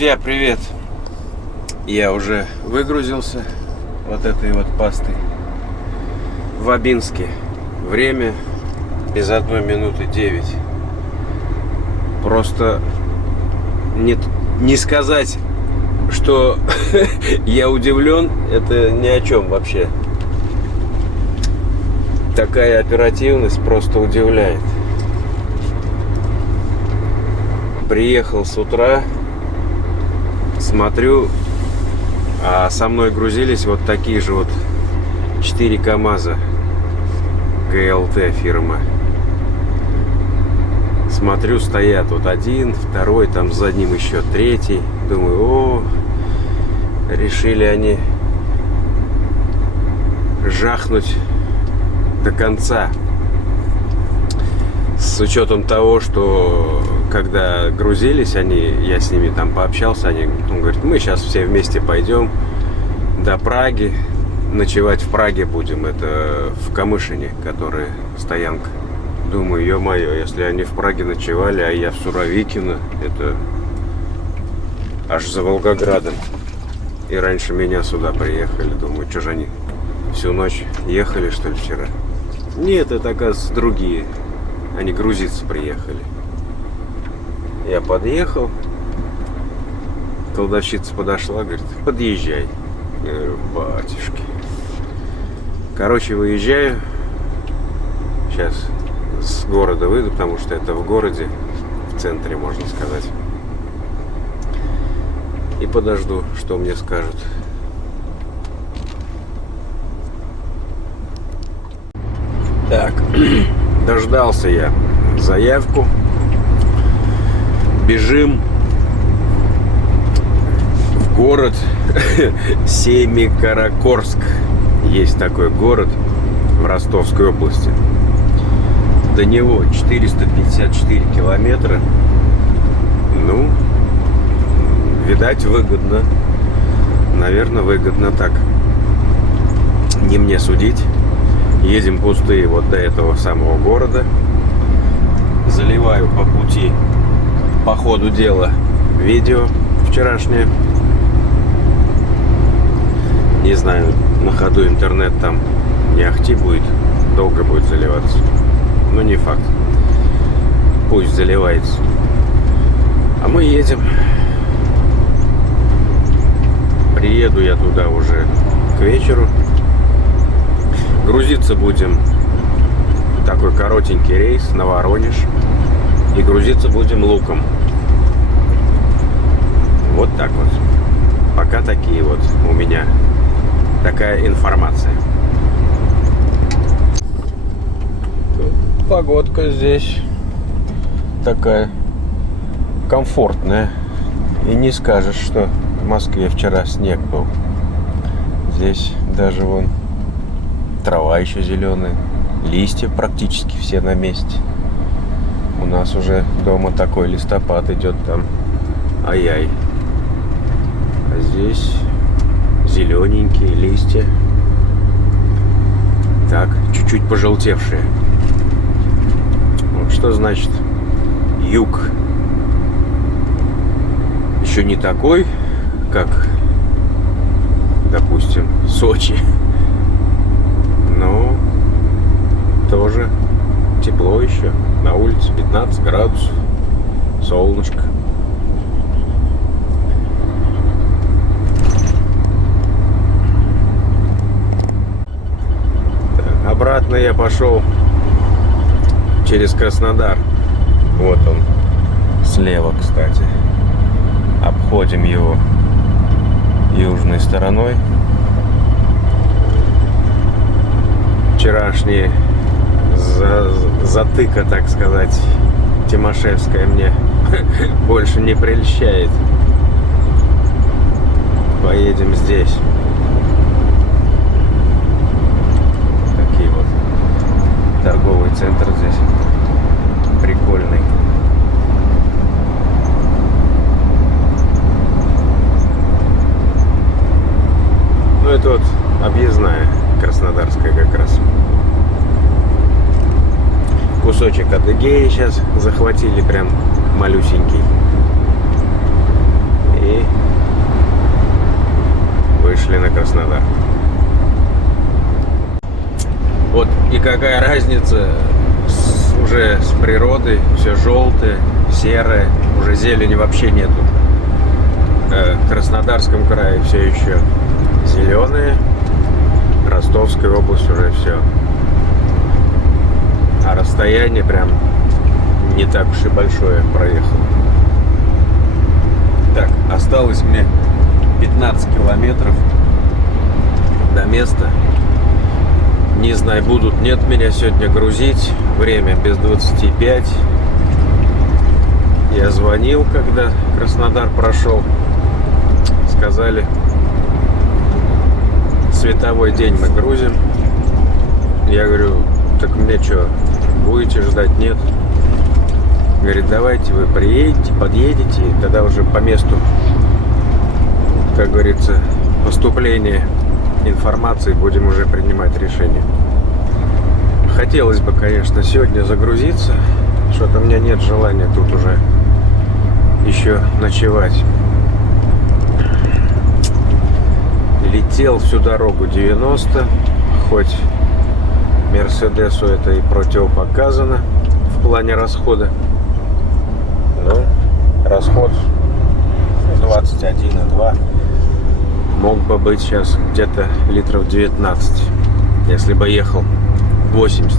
Друзья, привет! Я уже выгрузился вот этой вот пастой в Абинске. Время без 1 минуты 9. Просто не сказать, что я удивлен, это ни о чем вообще. Такая оперативность просто удивляет. Приехал с утра, смотрю, а со мной грузились вот такие же вот 4 КАМАЗа ГЛТ фирма. Смотрю, стоят вот один, второй, там за ним еще третий. Думаю, о, решили они жахнуть до конца. С учетом того, что когда грузились они, я с ними там пообщался, он говорит, мы сейчас все вместе пойдем до Праги, ночевать в Праге будем, это в Камышине, которая стоянка. Думаю, ё-моё, если они в Праге ночевали, а я в Суровикино, это аж за Волгоградом. И раньше меня сюда приехали, думаю, что же они всю ночь ехали, что ли, вчера? Нет, это, оказывается, другие. Они грузиться приехали. Я подъехал. Кладовщица подошла, говорит, подъезжай. Я говорю, батюшки. Короче, выезжаю. Сейчас с города выйду, потому что это в городе, в центре, можно сказать. И подожду, что мне скажут. Так, дождался я заявку. Бежим в город Семикаракорск. Есть такой город в Ростовской области. До него 454 километра. Ну, видать, выгодно. Наверное, выгодно так. Не мне судить. Едем пустые вот до этого самого города. Заливаю по пути, по ходу дела, видео вчерашнее. Не знаю, на ходу интернет там не ахти будет, долго будет заливаться. Но не факт. Пусть заливается. А мы едем. Приеду я туда уже к вечеру. Грузиться будем такой коротенький рейс на Воронеж. И грузиться будем луком. Вот так вот. Пока такие вот у меня такая информация. Погодка здесь такая комфортная. И не скажешь, что в Москве вчера снег был. Здесь даже вон трава еще зеленая. Листья практически все на месте. У нас уже дома такой листопад идет там. Ай-яй. А здесь зелененькие листья. Так, чуть-чуть пожелтевшие. Вот что значит юг. Еще не такой, как, допустим, Сочи. Но тоже тепло еще. На улице 15 градусов. Солнышко. Так, обратно я пошел через Краснодар. Вот он. Слева, кстати. Обходим его южной стороной. Вчерашние затыка, так сказать, Тимошевская мне больше не прельщает. Поедем здесь. Такие вот торговый центр здесь прикольный. Ну это вот объездная краснодарская как раз. Кусочек Адыгеи сейчас захватили, прям малюсенький. И вышли на Краснодар. Вот и какая разница уже с природой, все желтое, серое, уже зелени вообще нету. В Краснодарском крае все еще зеленые, Ростовская область уже все. А расстояние прям не так уж и большое проехал. Так, осталось мне 15 километров до места. Не знаю, будут, нет меня сегодня грузить. Время без 25. Я звонил, когда Краснодар прошел. Сказали, световой день мы грузим. Я говорю, так мне что, будете ждать? Нет. Говорит, давайте вы приедете, подъедете, и тогда уже по месту, как говорится, поступления информации будем уже принимать решение. Хотелось бы, конечно, сегодня загрузиться. Что-то у меня нет желания тут уже еще ночевать. Летел всю дорогу 90, хоть Мерседесу это и противопоказано в плане расхода. Ну, расход 21,2 мог бы быть сейчас где-то литров 19, если бы ехал 80.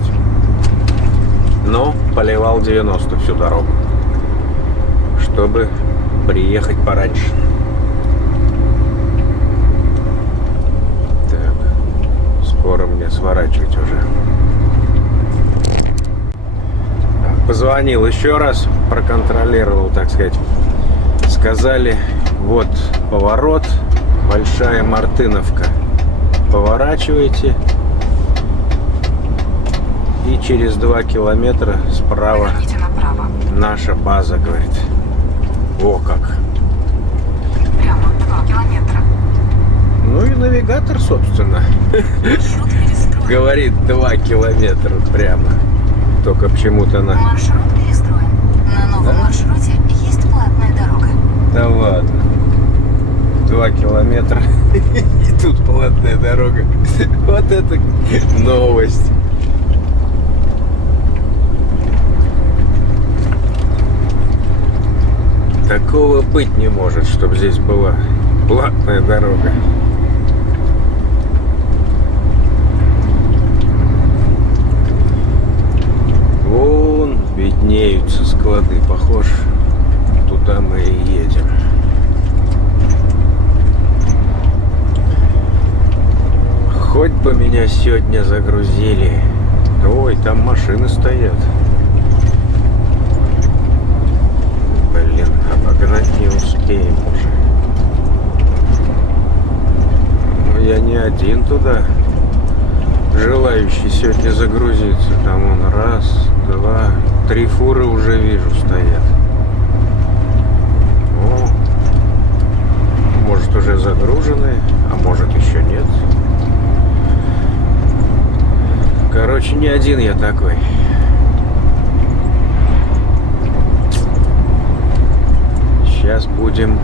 Но поливал 90 всю дорогу, чтобы приехать пораньше. Так, скоро мне сворачивать уже. Позвонил еще раз, проконтролировал, так сказать. Сказали, вот поворот, Большая Мартыновка. Поворачивайте. И через 2 километра справа наша база, говорит. О, как. Прямо 2 километра. Ну и навигатор, собственно, говорит 2 километра прямо. Только почему-то на... Маршрут перестроен. На новом маршруте есть платная дорога. Да ладно. 2 километра. И тут платная дорога. Вот это новость. Такого быть не может, чтобы здесь была платная дорога. Вон виднеются склады, похож. Туда мы и едем. Хоть бы меня сегодня загрузили. Ой, там машины стоят. Блин, обогнать не успеем уже. Но я не один туда желающий сегодня загрузиться. Там он раз, два, 3 фуры уже вижу стоят. О, может уже загружены, а может еще нет. Короче, не один я такой. Сейчас будем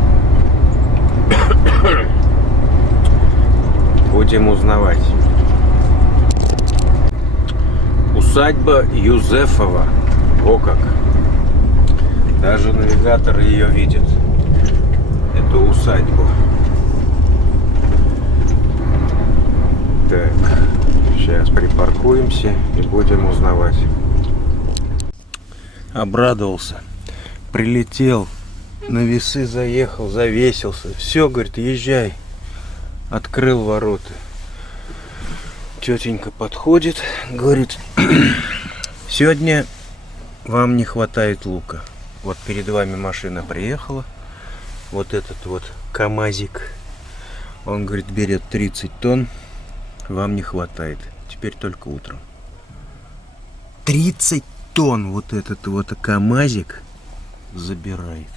узнавать. Усадьба Юзефова. О как. Даже навигатор ее видит. Эту усадьбу. Так. Сейчас припаркуемся и будем узнавать. Обрадовался. Прилетел. На весы заехал, завесился. Все, говорит, езжай. Открыл ворота. Тетенька подходит, говорит, сегодня вам не хватает лука. Вот перед вами машина приехала. Вот этот вот КамАЗик. Он, говорит, берет 30 тонн. Вам не хватает. Теперь только утром. 30 тонн вот этот вот КамАЗик забирает.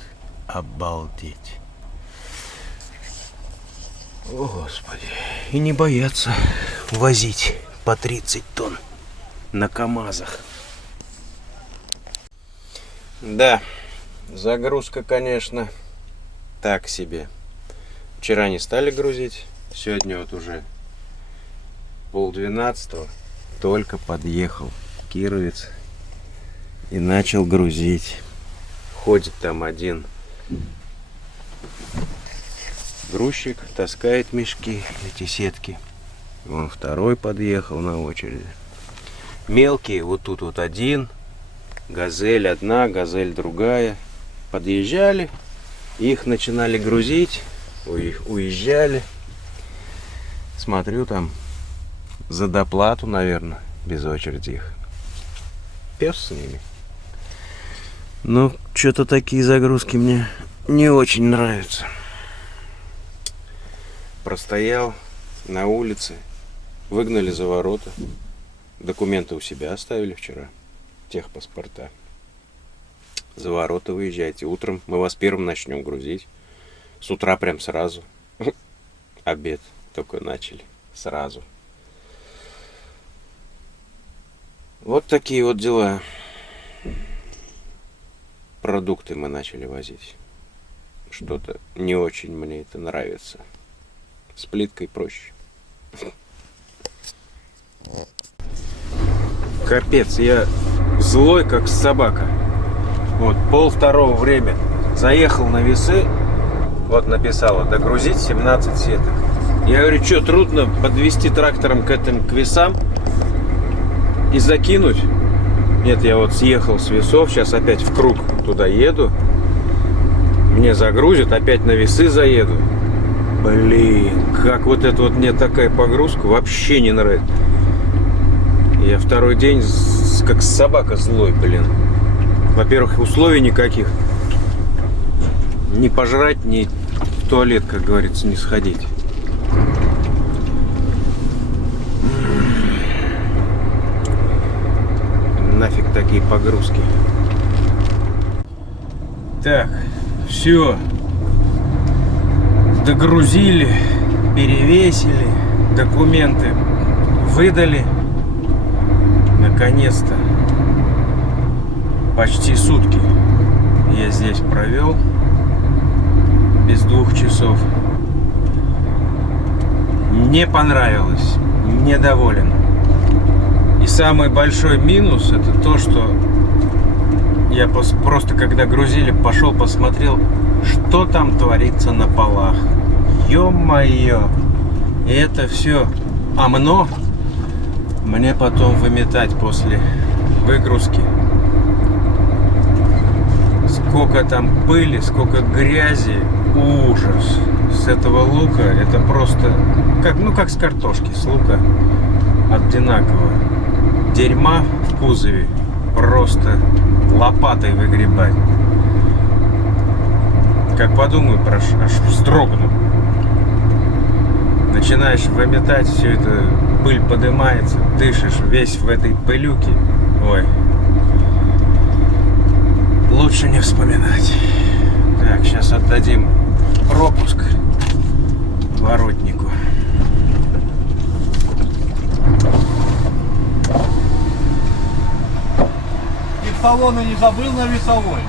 Обалдеть. О, Господи. И не боятся возить по 30 тонн на КамАЗах. Да, загрузка, конечно, так себе. Вчера не стали грузить. Сегодня вот уже 11:30. Только подъехал кировец и начал грузить. Ходит там один грузчик, таскает мешки, эти сетки. Вон второй подъехал на очереди. Мелкие, вот тут вот один, газель одна, газель другая. Подъезжали, их начинали грузить, уезжали. Смотрю, там за доплату, наверное, без очереди их. Пес с ними. Ну, что-то такие загрузки мне не очень нравятся. Простоял на улице, выгнали за ворота. Документы у себя оставили вчера, техпаспорта. За ворота выезжайте. Утром мы вас первым начнем грузить. С утра прям сразу. Обед только начали. Сразу. Вот такие вот дела. Продукты мы начали возить. Что-то не очень мне это нравится. С плиткой проще. Капец, я злой, как собака. Вот, 1:30 время. Заехал на весы. Вот написала, догрузить 17 сеток. Я говорю, что, трудно подвести трактором к весам и закинуть? Нет, я вот съехал с весов, сейчас опять в круг туда еду. Мне загрузят, опять на весы заеду. Блин, как вот это вот мне такая погрузка вообще не нравится. Я второй день как собака злой, блин. Во-первых, условий никаких. Не пожрать, ни в туалет, как говорится, не сходить. Нафиг такие погрузки. Так, все. Догрузили, перевесили, документы выдали. Наконец-то. Почти сутки я здесь провел. Без 2 часов. Не понравилось. Недоволен. И самый большой минус это то, что я просто когда грузили, пошел посмотрел, что там творится на полах. Ё-моё! И это все омно мне потом выметать после выгрузки. Сколько там пыли, сколько грязи. Ужас. С этого лука это просто как с картошки, с лука одинаково. Дерьма в кузове просто лопатой выгребать. Как подумаю, аж вздрогну. Начинаешь выметать, все это, пыль поднимается, дышишь весь в этой пылюке. Ой. Лучше не вспоминать. Так, сейчас отдадим пропуск воротнику. Талоны не забыл на весовой?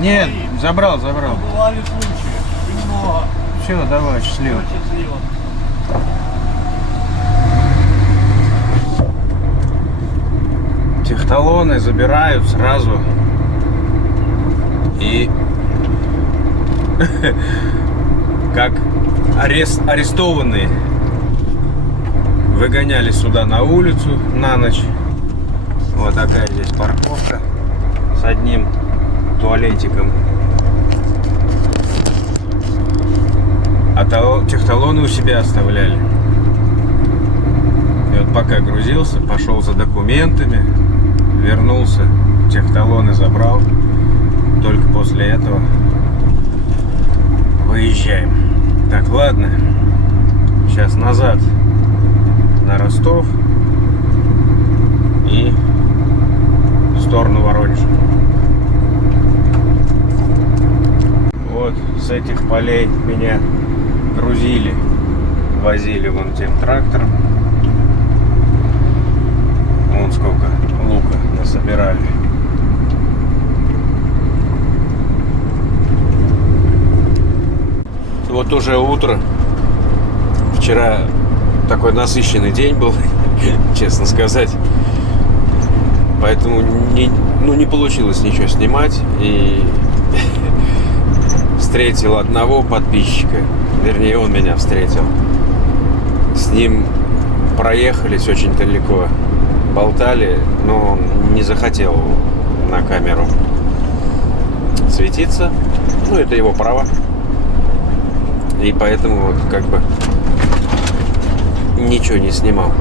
Нет, забрал. Бывали случаи, немного. Все, давай, счастливо. Счастливо. Техталоны забирают сразу. И как арестованные выгоняли сюда на улицу на ночь. Вот такая здесь парковка с одним туалетиком. А техталоны у себя оставляли. И вот пока грузился, пошел за документами, вернулся, техталоны забрал. Только после этого выезжаем. Так, ладно. Сейчас назад на Ростов и в сторону Воронежа. Вот с этих полей меня грузили, возили вон тем трактором. Вон сколько лука насобирали. Вот уже утро. Вчера такой насыщенный день был, честно сказать. Поэтому не получилось ничего снимать. И встретил одного подписчика. Вернее, он меня встретил. С ним проехались очень далеко. Болтали, но он не захотел на камеру светиться. Ну, это его право. И поэтому вот как бы ничего не снимал.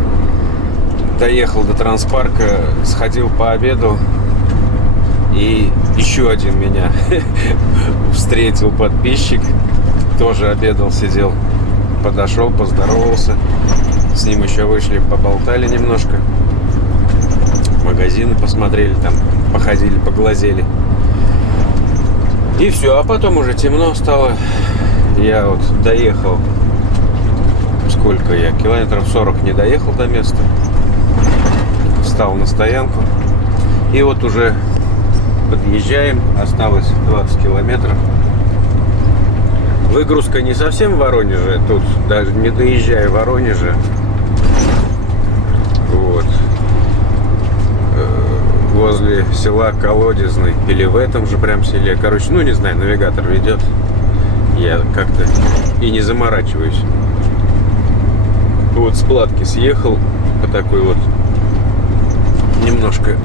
Доехал до транспарка, сходил по обеду. И еще один меня встретил подписчик. Тоже обедал, сидел. Подошел, поздоровался. С ним еще вышли, поболтали немножко. Магазины посмотрели, там походили, поглазели. И все, а потом уже темно стало. Я вот доехал. Сколько я? Километров 40 не доехал до места. Встал на стоянку. И вот уже подъезжаем. Осталось 20 километров. Выгрузка не совсем в Воронеже. Тут даже не доезжая в Воронеже. Вот. Возле села Колодезный. Или в этом же прям селе. Короче, ну не знаю, навигатор ведет. Я как-то и не заморачиваюсь. Вот с Платки съехал по такой вот немножко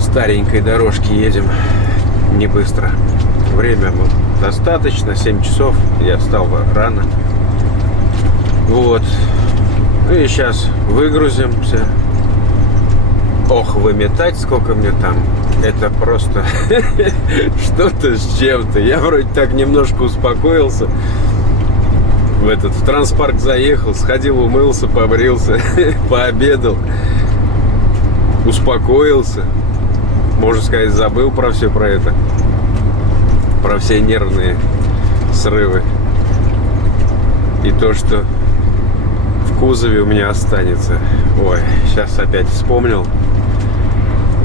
старенькой дорожке едем. Не быстро. Время достаточно, 7 часов. Я встал рано. Вот. Ну и сейчас выгрузимся. Ох, выметать сколько мне там. Это просто что-то с чем-то. Я вроде так немножко успокоился. В транспарк заехал, сходил, умылся, побрился, пообедал. Успокоился. Можно сказать, забыл про все про это. Про все нервные срывы. И то, что в кузове у меня останется. Ой, сейчас опять вспомнил.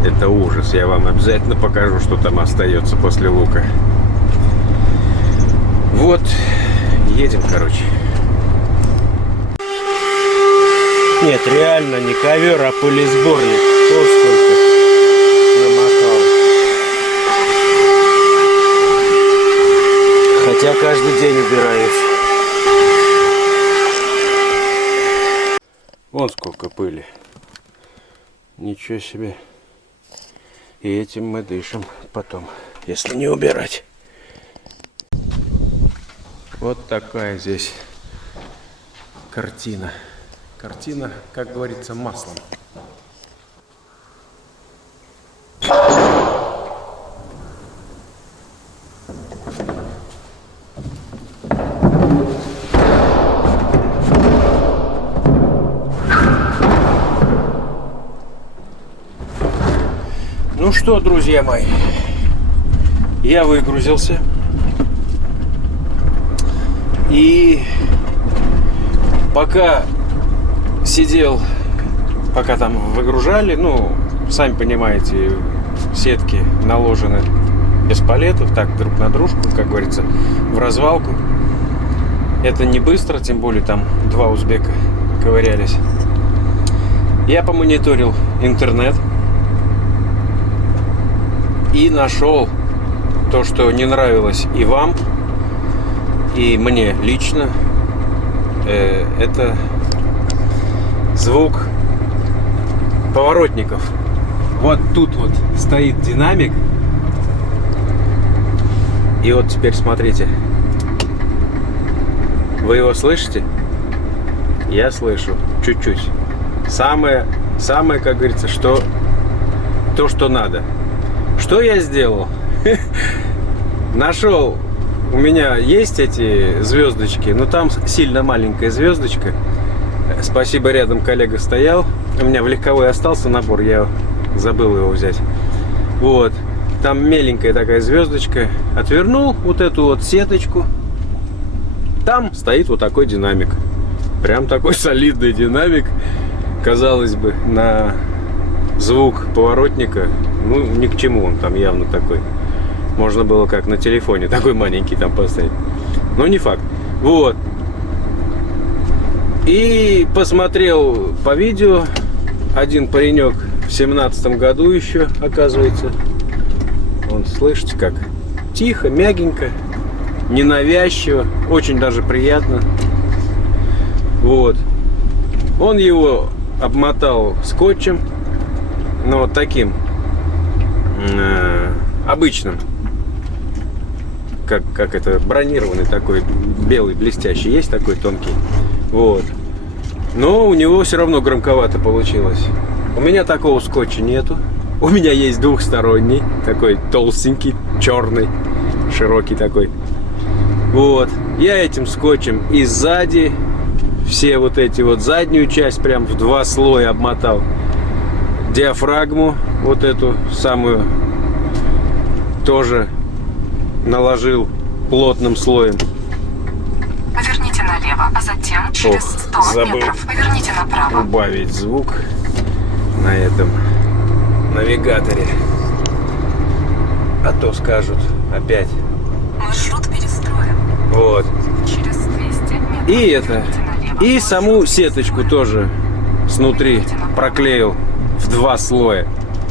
Это ужас. Я вам обязательно покажу, что там остается после лука. Вот. Едем, короче. Нет, реально не ковер, а пылесборник. Вот сколько намокал. Хотя каждый день убираюсь. Вон сколько пыли. Ничего себе. И этим мы дышим потом, если не убирать. Вот такая здесь картина. Картина, как говорится, маслом. Ну что, друзья мои, я выгрузился. И пока сидел, пока там выгружали, ну, сами понимаете, сетки наложены без палетов, так друг на дружку, как говорится, в развалку. Это не быстро, тем более там два узбека ковырялись. Я помониторил интернет и нашел то, что не нравилось и вам, и мне лично. Это звук поворотников. Вот тут вот стоит динамик. И вот теперь смотрите. Вы его слышите? Я слышу. Чуть-чуть. Самое, как говорится, что то, что надо. Что я сделал? Нашел. У меня есть эти звездочки, но там сильно маленькая звездочка. Спасибо, рядом коллега стоял. У меня в легковой остался набор, я забыл его взять. Вот. Там меленькая такая звездочка. Отвернул вот эту вот сеточку. Там стоит вот такой динамик. Прям такой солидный динамик. Казалось бы, на звук поворотника, ну, ни к чему он там явно такой. Можно было как на телефоне такой маленький там поставить. Но не факт. Вот. И посмотрел по видео. Один паренек в 17 году еще, оказывается. Он, слышите, как тихо, мягенько, ненавязчиво, очень даже приятно. Вот. Он его обмотал скотчем, но вот таким обычным, как это, бронированный такой, белый, блестящий, есть такой тонкий. Вот. Но у него все равно громковато получилось. У меня такого скотча нету. У меня есть двухсторонний, такой толстенький, черный, широкий такой. Вот. Я этим скотчем и сзади, все вот эти вот, заднюю часть прям в 2 слоя обмотал. Диафрагму вот эту самую тоже наложил плотным слоем. Поверните налево, а затем через 100 метров поверните направо. Убавить звук на этом навигаторе. А то скажут опять. Маршрут перестроен. Вот. Через 200 метров. И это. поверните налево. И саму Маршрут сеточку перестроен. тоже снутри проклеил в 2 слоя.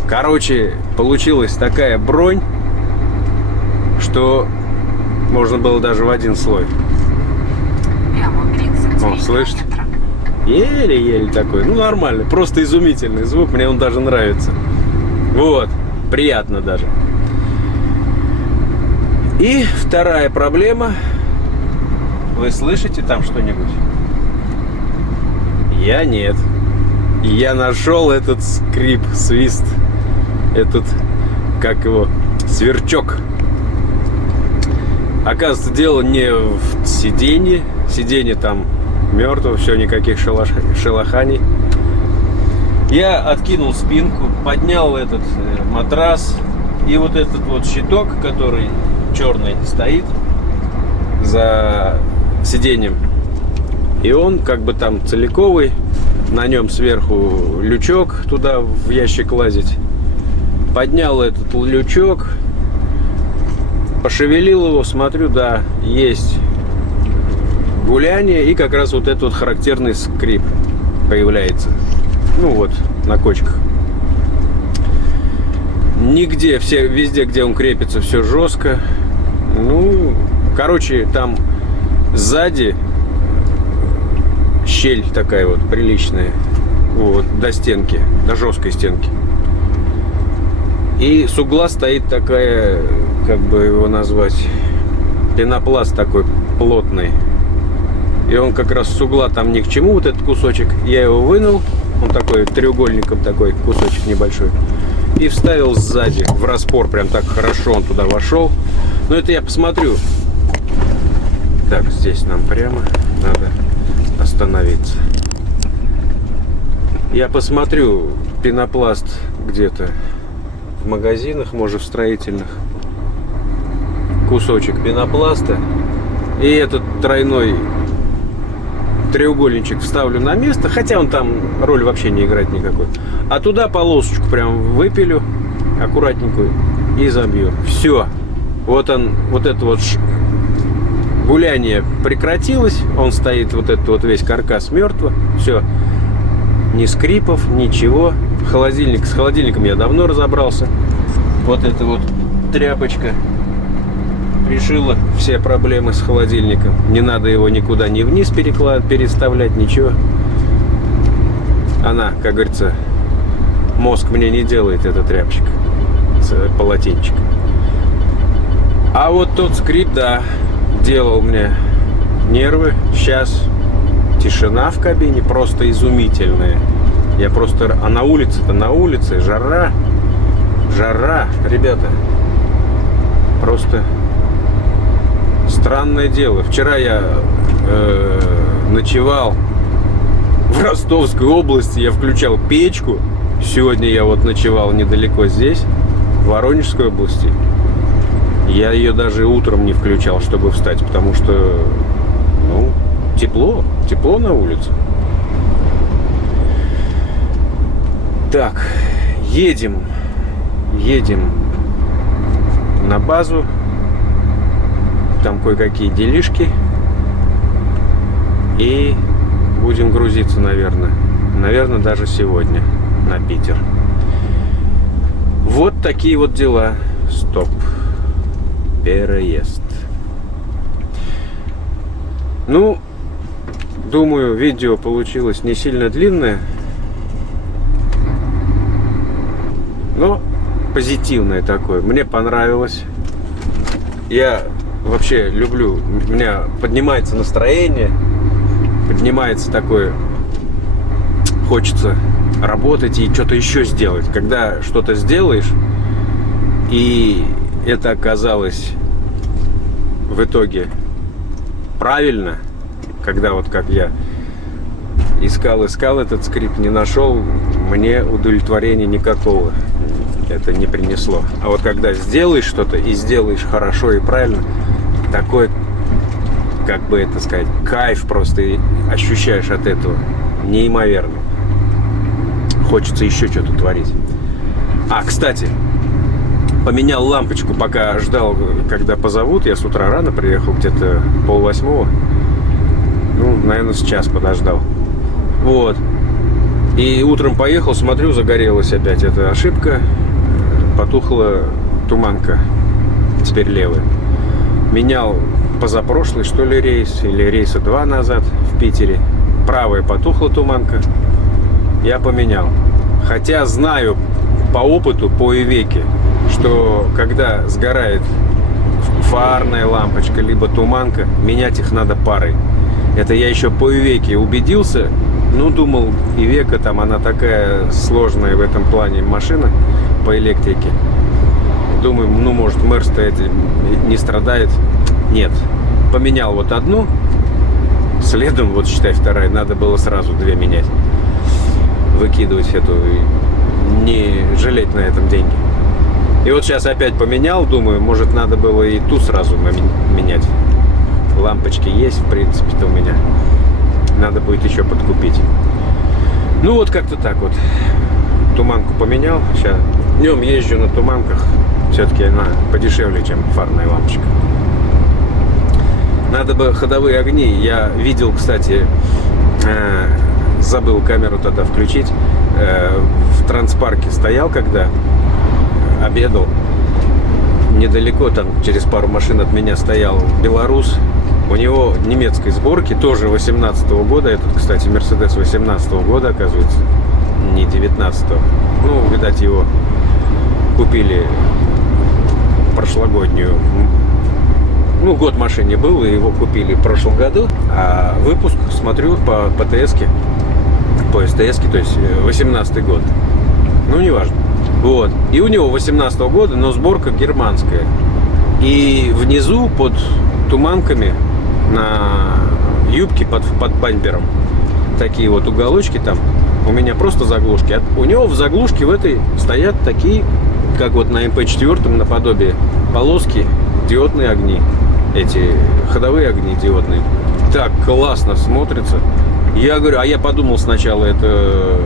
Короче, получилась такая бронь, что можно было даже в 1 слой. Прямо 33 О, слышите? километра. Еле-еле такой. Ну, нормально. Просто изумительный звук. Мне он даже нравится. Вот. Приятно даже. И вторая проблема. Вы слышите там что-нибудь? Я нет. Я нашел этот скрип, свист. Этот, как его, сверчок. Оказывается, дело не в сиденье. Сиденье там мертво, все, никаких шелоханий. Я откинул спинку, поднял этот матрас. И вот этот вот щиток, который черный стоит за сиденьем. И он как бы там целиковый. На нем сверху лючок туда в ящик лазить. Поднял этот лючок. Пошевелил его, смотрю, да, есть гуляние. И как раз вот этот вот характерный скрип появляется. Ну вот, на кочках. Нигде, везде, где он крепится, все жестко. Ну, короче, там сзади щель такая вот приличная. Вот, до стенки, до жесткой стенки. И с угла стоит такая, как бы его назвать, пенопласт такой плотный. И он как раз с угла там ни к чему, вот этот кусочек. Я его вынул, он такой треугольником такой кусочек небольшой. И вставил сзади, в распор, прям так хорошо он туда вошел. Но это я посмотрю. Так, здесь нам прямо надо остановиться. Я посмотрю пенопласт где-то в магазинах, может в строительных. Кусочек пенопласта. И этот тройной треугольничек вставлю на место, хотя он там роль вообще не играет никакой. А туда полосочку прям выпилю аккуратненькую и забью. Все. Вот он, вот это вот гуляние прекратилось. Он стоит, вот этот вот весь каркас мертво. Все. Ни скрипов, ничего. Холодильник. С холодильником я давно разобрался. Вот эта вот тряпочка решила все проблемы с холодильником. Не надо его никуда ни вниз переставлять, ничего. Она, как говорится, мозг мне не делает, эта тряпочка, полотенчик. А вот тот скрип, да, делал мне нервы. Сейчас тишина в кабине просто изумительная. Я просто... А на улице-то, на улице жара. Жара, ребята. Просто странное дело. Вчера я ночевал в Ростовской области. Я включал печку. Сегодня я вот ночевал недалеко здесь, в Воронежской области. Я ее даже утром не включал, чтобы встать, потому что, ну, тепло на улице. Так, едем на базу. там кое-какие делишки. И будем грузиться, наверное. Наверное, даже сегодня на Питер. Вот такие вот дела. Стоп. Переезд. Ну, думаю, видео получилось не сильно длинное, но позитивное такое. Мне понравилось. Я вообще люблю, у меня поднимается настроение, поднимается такое, хочется работать и что-то еще сделать. Когда что-то сделаешь, и это оказалось в итоге правильно, когда вот как я искал этот скрипт, не нашел, мне удовлетворения никакого это не принесло. А вот когда сделаешь что-то и сделаешь хорошо и правильно, такой, как бы это сказать, кайф просто и ощущаешь от этого неимоверный. Хочется еще что-то творить. А, кстати, поменял лампочку, пока ждал, когда позовут. Я с утра рано приехал, где-то 7:30. Ну, наверное, с час подождал. Вот. И утром поехал, смотрю, загорелась опять эта ошибка. Потухла туманка. Теперь левая. Менял позапрошлый, что ли, рейс. Или рейса 2 назад в Питере. Правая потухла туманка. Я поменял. Хотя знаю по опыту, по ивеке, что когда сгорает фарная лампочка, либо туманка, менять их надо парой. Это я еще по ивеке убедился. Ну, думал, ивека там, она такая сложная в этом плане машина по электрике. Думаю, ну, может, Мерс-то не страдает. Нет. Поменял вот одну, следом, вот считай, вторая. Надо было сразу 2 менять. Выкидывать эту, не жалеть на этом деньги. И вот сейчас опять поменял, думаю, может, надо было и ту сразу менять. Лампочки есть, в принципе-то у меня. Надо будет еще подкупить. Ну вот как-то так вот. Туманку поменял. Сейчас днем езжу на туманках. Все-таки она подешевле, чем фарная лампочка. Надо бы ходовые огни. Я видел, кстати, забыл камеру тогда включить. В транспарке стоял, когда обедал. Недалеко, там через пару машин от меня стоял белорус. У него немецкой сборки, тоже 18-го года. Этот, кстати, Мерседес 18-го года, оказывается, не 19-го. Ну, видать, его купили прошлогоднюю. Ну, год машине был, и его купили в прошлом году. А выпуск, смотрю, по ТС-ке, по СТС-ке, то есть 18-й год. Ну, неважно. Вот. И у него 18-го года, но сборка германская. И внизу под туманками на юбке под бампером такие вот уголочки там. У меня просто заглушки. У него в заглушке в этой стоят такие, как вот на МП-4 наподобие полоски, диодные огни. Эти ходовые огни диодные. Так классно смотрится. Я говорю, а я подумал сначала, это,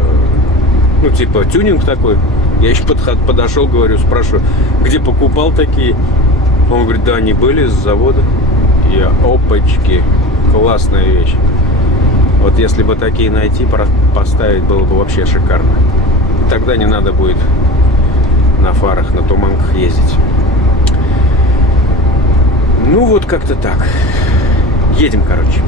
ну, типа тюнинг такой. Я еще подошел, говорю, спрашиваю, где покупал такие? Он говорит, да, они были с завода. Я, опачки, классная вещь. Вот если бы такие найти, поставить, было бы вообще шикарно. Тогда не надо будет на фарах, на туманках ездить. Ну вот как-то так. Едем, короче.